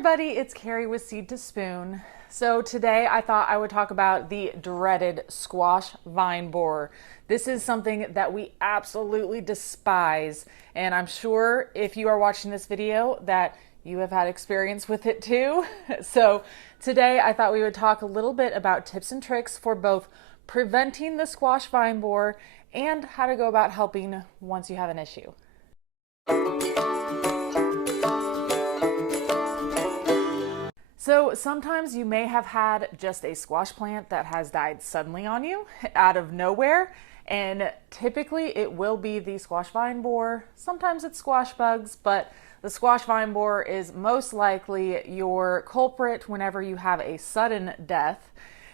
everybody, it's Carrie with Seed to Spoon. So today I thought I would talk about the dreaded squash vine borer. This is something that we absolutely despise, and I'm sure if you are watching this video that you have had experience with it too. So today I thought we would talk a little bit about tips and tricks for both preventing the squash vine borer and how to go about helping once you have an issue. So sometimes you may have had just a squash plant that has died suddenly on you out of nowhere, and typically it will be the squash vine borer. Sometimes it's squash bugs, but the squash vine borer is most likely your culprit whenever you have a sudden death.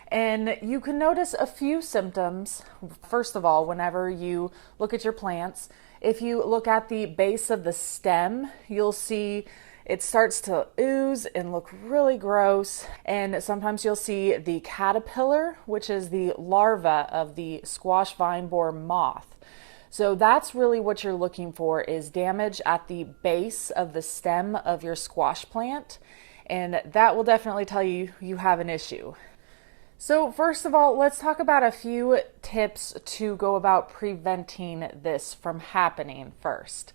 And you can notice a few symptoms. First of all, whenever you look at your plants, if you look at the base of the stem, you'll see it starts to ooze and look really gross. And sometimes you'll see the caterpillar, which is the larva of the squash vine borer moth. So that's really what you're looking for, is damage at the base of the stem of your squash plant. And that will definitely tell you you have an issue. So first of all, let's talk about a few tips to go about preventing this from happening first.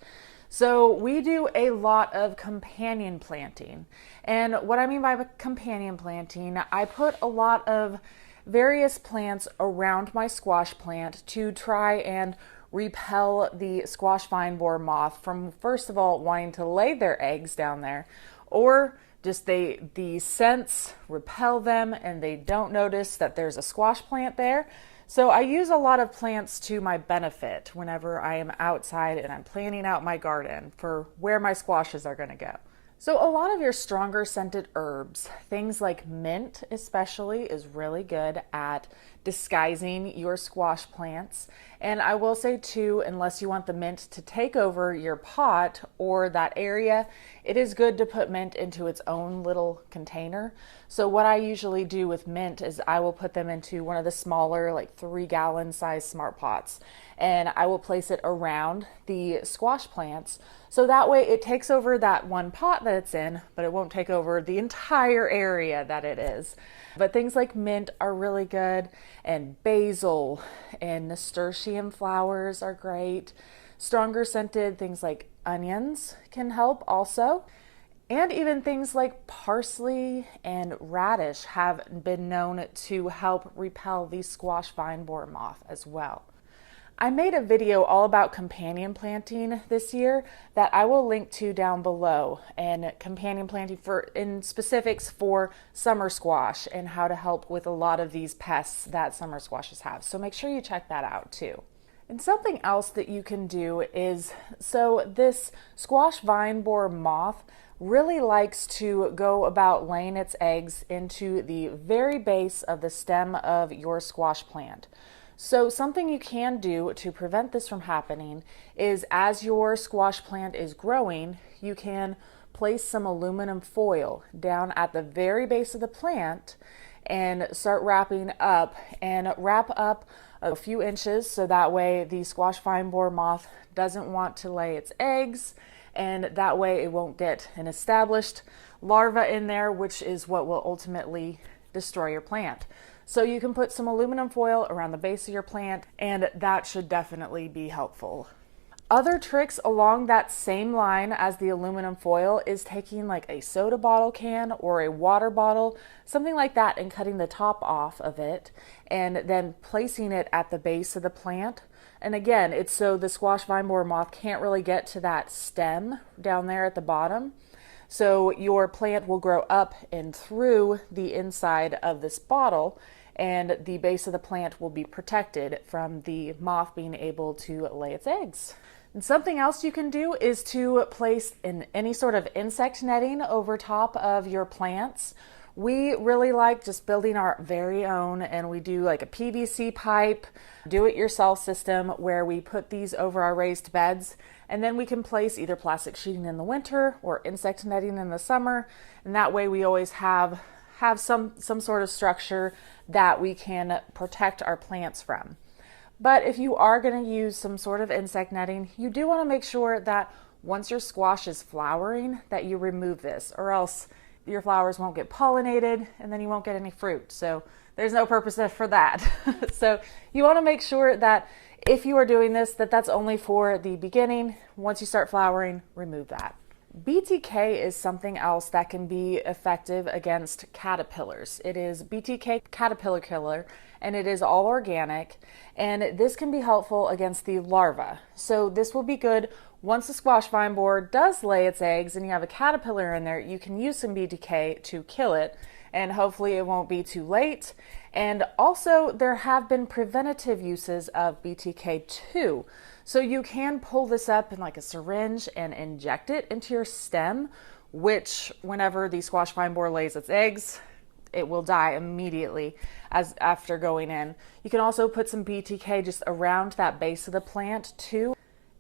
So we do a lot of companion planting. And what I mean by companion planting, I put a lot of various plants around my squash plant to try and repel the squash vine borer moth from, first of all, wanting to lay their eggs down there, or just the scents repel them and they don't notice that there's a squash plant there. So I use a lot of plants to my benefit whenever I am outside and I'm planning out my garden for where my squashes are going to go. So a lot of your stronger scented herbs, things like mint especially, is really good at disguising your squash plants. And I will say too, unless you want the mint to take over your pot or that area, it is good to put mint into its own little container. So what I usually do with mint is I will put them into one of the smaller, like 3-gallon size smart pots, and I will place it around the squash plants. So that way it takes over that one pot that it's in, but it won't take over the entire area that it is. But things like mint are really good, and basil and nasturtium flowers are great. Stronger scented things like onions can help also. And even things like parsley and radish have been known to help repel the squash vine borer moth as well. I made a video all about companion planting this year that I will link to down below, and companion planting in specifics for summer squash and how to help with a lot of these pests that summer squashes have. So make sure you check that out too. And something else that you can do is, so this squash vine borer moth really likes to go about laying its eggs into the very base of the stem of your squash plant. So something you can do to prevent this from happening is, as your squash plant is growing, you can place some aluminum foil down at the very base of the plant and start wrapping up, and wrap up a few inches so that way the squash vine borer moth doesn't want to lay its eggs, and that way it won't get an established larva in there, which is what will ultimately destroy your plant. So you can put some aluminum foil around the base of your plant, and that should definitely be helpful. Other tricks along that same line as the aluminum foil is taking like a soda bottle can or a water bottle, something like that, and cutting the top off of it and then placing it at the base of the plant. And again, it's so the squash vine borer moth can't really get to that stem down there at the bottom. So your plant will grow up and through the inside of this bottle, and the base of the plant will be protected from the moth being able to lay its eggs. And something else you can do is to place any sort of insect netting over top of your plants. We really like just building our very own, and we do like a PVC pipe, do-it-yourself system where we put these over our raised beds, and then we can place either plastic sheeting in the winter or insect netting in the summer, and that way we always have some sort of structure that we can protect our plants from. But if you are going to use some sort of insect netting, you do want to make sure that once your squash is flowering that you remove this, or else your flowers won't get pollinated, and then you won't get any fruit. So there's no purpose for that. So you want to make sure that if you are doing this, that's only for the beginning. Once you start flowering, remove that. BTK is something else that can be effective against caterpillars. It is BTK caterpillar killer, and it is all organic, and this can be helpful against the larva. So this will be good once the squash vine borer does lay its eggs and you have a caterpillar in there. You can use some BTK to kill it, and hopefully it won't be too late. And also there have been preventative uses of BTK too. So you can pull this up in like a syringe and inject it into your stem, which whenever the squash vine borer lays its eggs, it will die immediately after going in. You can also put some BTK just around that base of the plant too,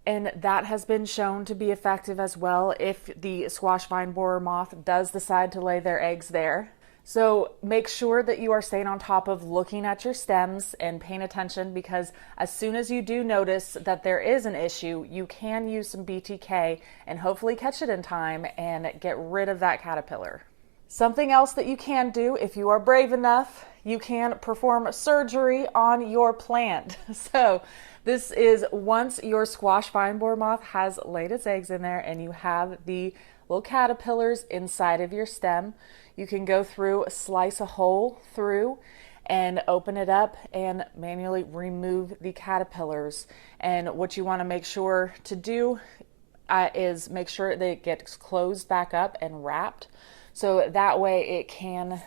and that has been shown to be effective as well if the squash vine borer moth does decide to lay their eggs there. So make sure that you are staying on top of looking at your stems and paying attention, because as soon as you do notice that there is an issue, you can use some BTK and hopefully catch it in time and get rid of that caterpillar. Something else that you can do, if you are brave enough, you can perform surgery on your plant. So this is once your squash vine borer moth has laid its eggs in there and you have the little caterpillars inside of your stem, you can go through, slice a hole through, and open it up and manually remove the caterpillars. And what you want to make sure to do is make sure that it gets closed back up and wrapped, so that way it can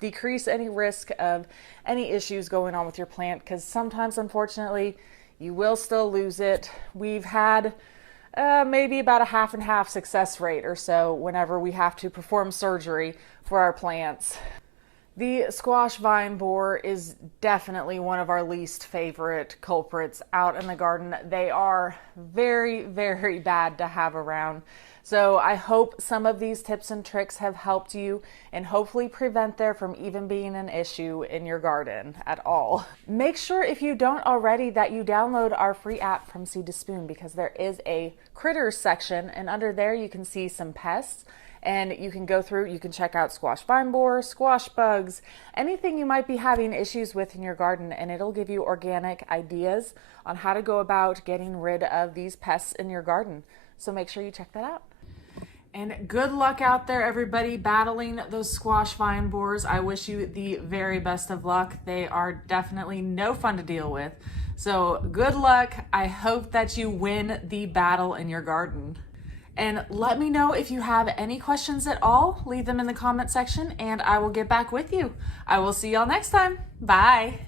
decrease any risk of any issues going on with your plant, because sometimes, unfortunately, you will still lose it. We've had maybe about a half and half success rate or so whenever we have to perform surgery for our plants. The squash vine borer is definitely one of our least favorite culprits out in the garden. They are very, very bad to have around. So I hope some of these tips and tricks have helped you and hopefully prevent there from even being an issue in your garden at all. Make sure, if you don't already, that you download our free app from Seed to Spoon, because there is a critters section, and under there you can see some pests, and you can go through, you can check out squash vine borer, squash bugs, anything you might be having issues with in your garden, and it'll give you organic ideas on how to go about getting rid of these pests in your garden. So make sure you check that out. And good luck out there, everybody, battling those squash vine borers. I wish you the very best of luck. They are definitely no fun to deal with. So good luck. I hope that you win the battle in your garden. And let me know if you have any questions at all. Leave them in the comment section and I will get back with you. I will see y'all next time. Bye.